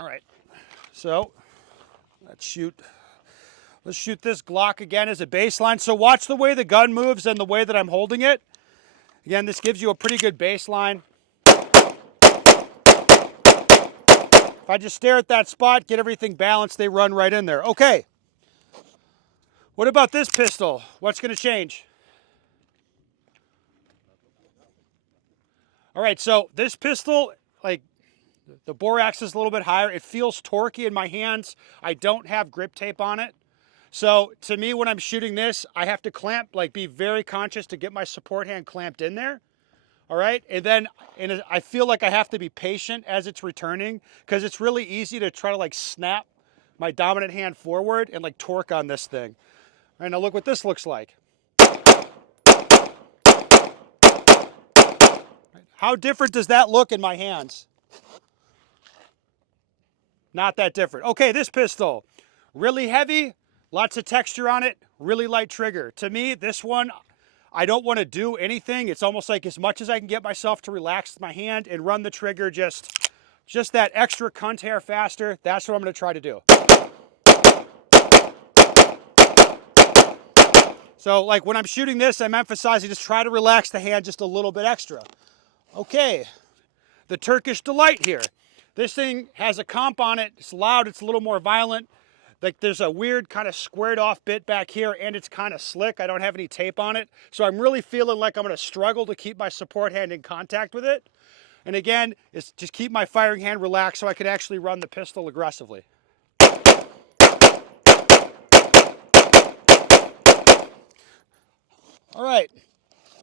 All right, so let's shoot this Glock again as a baseline. So watch the way the gun moves and the way that I'm holding it. Again, this gives you a pretty good baseline. If I just stare at that spot, get everything balanced, they run right in there. Okay. What about this pistol? What's going to change? All right, so this pistol, like, the bore axis is a little bit higher. It feels torquey in my hands. I don't have grip tape on it. So to me, when I'm shooting this, I have to clamp, like be very conscious to get my support hand clamped in there. All right, and I feel like I have to be patient as it's returning because it's really easy to try to like snap my dominant hand forward and like torque on this thing. All right, now look what this looks like. How different does that look in my hands? Not that different. Okay, this pistol, really heavy, lots of texture on it, really light trigger. To me, this one, I don't want to do anything. It's almost like as much as I can get myself to relax my hand and run the trigger just that extra cunt hair faster. That's what I'm going to try to do. So like when I'm shooting this, I'm emphasizing just try to relax the hand just a little bit extra. Okay, the Turkish Delight here. This thing has a comp on it. It's loud, it's a little more violent. Like there's a weird kind of squared off bit back here and it's kind of slick. I don't have any tape on it. So I'm really feeling like I'm going to struggle to keep my support hand in contact with it. And again, it's just keep my firing hand relaxed so I can actually run the pistol aggressively. All right,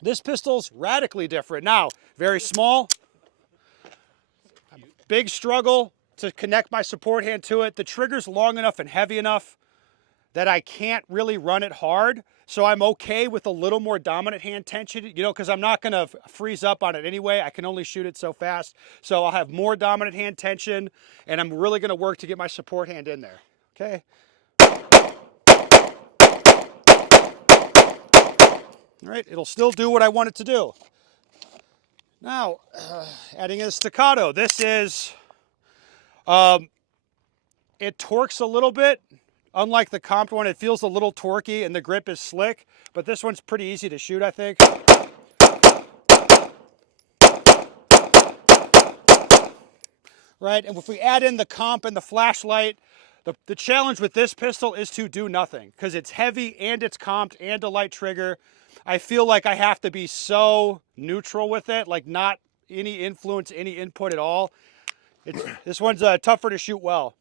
this pistol's radically different. Now, very small, big struggle to connect my support hand to it. The trigger's long enough and heavy enough that I can't really run it hard. So I'm okay with a little more dominant hand tension, you know, because I'm not going to freeze up on it anyway. I can only shoot it so fast. So I'll have more dominant hand tension, and I'm really going to work to get my support hand in there. Okay. All right, it'll still do what I want it to do. Now, adding in a staccato. This is, it torques a little bit. Unlike the comped one, it feels a little torquey and the grip is slick, but this one's pretty easy to shoot, I think. Right, and if we add in the comp and the flashlight, the challenge with this pistol is to do nothing because it's heavy and it's comped and a light trigger. I feel like I have to be so neutral with it, like not any influence, any input at all. This one's tougher to shoot well.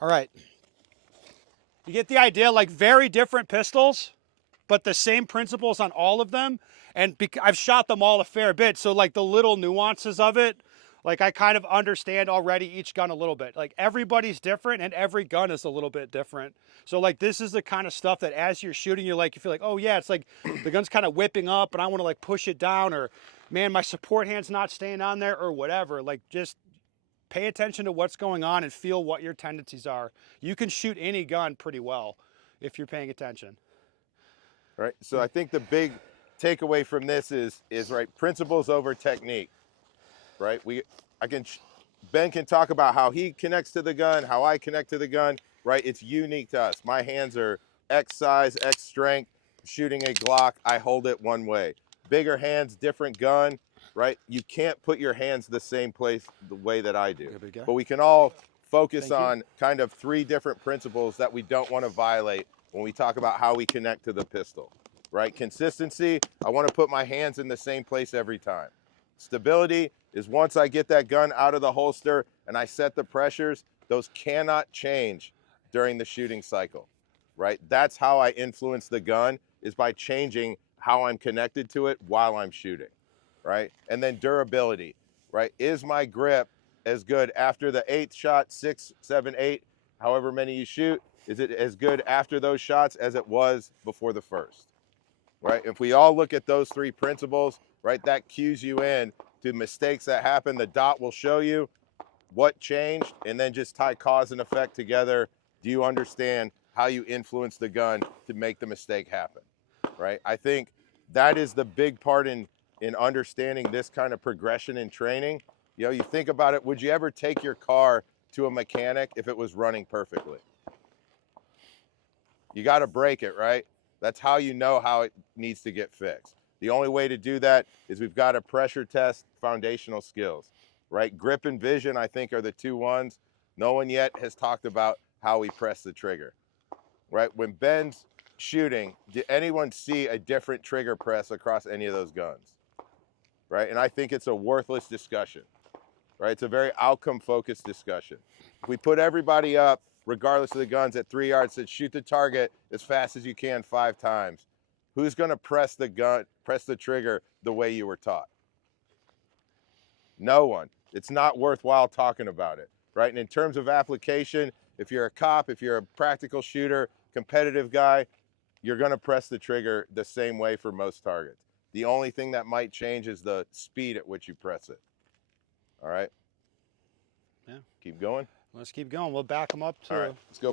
All right. You get the idea, like very different pistols, but the same principles on all of them. And I've shot them all a fair bit. So like the little nuances of it, like I kind of understand already each gun a little bit. Like everybody's different and every gun is a little bit different. So like this is the kind of stuff that as you're shooting, you feel like, oh yeah, it's like the gun's kind of whipping up and I want to like push it down, or man, my support hand's not staying on there, or whatever. Like just pay attention to what's going on and feel what your tendencies are. You can shoot any gun pretty well if you're paying attention. Right. So I think the big takeaway from this is right, principles over technique. Right. Ben can talk about how he connects to the gun, how I connect to the gun. Right. It's unique to us. My hands are X size, X strength. Shooting a Glock, I hold it one way. Bigger hands, different gun. Right. You can't put your hands the same place the way that I do. But we can all focus on kind of three different principles that we don't want to violate when we talk about how we connect to the pistol, right? Consistency, I want to put my hands in the same place every time. Stability is once I get that gun out of the holster and I set the pressures, those cannot change during the shooting cycle, right? That's how I influence the gun, is by changing how I'm connected to it while I'm shooting, right? And then durability, right? Is my grip as good after the 8th shot, 6, 7, 8, however many you shoot? Is it as good after those shots as it was before the first, right? If we all look at those three principles, right, that cues you in to mistakes that happen. The dot will show you what changed, and then just tie cause and effect together. Do you understand how you influence the gun to make the mistake happen, right? I think that is the big part in in understanding this kind of progression in training. You know, you think about it, would you ever take your car to a mechanic if it was running perfectly? You got to break it, right? That's how you know how it needs to get fixed. The only way to do that is we've got to pressure test foundational skills, right? Grip and vision, I think, are the two ones. No one yet has talked about how we press the trigger, right? When Ben's shooting, did anyone see a different trigger press across any of those guns, right? And I think it's a worthless discussion, right? It's a very outcome-focused discussion. If we put everybody up, regardless of the guns, at 3 yards, said shoot the target as fast as you can 5 times, who's going to press the trigger the way you were taught? No one. It's not worthwhile talking about it, right? And in terms of application, if you're a cop, if you're a practical shooter, competitive guy, you're going to press the trigger the same way for most targets. The only thing that might change is the speed at which you press it. All right? Yeah. Keep going. Let's keep going. We'll back them up to. All right, let's go.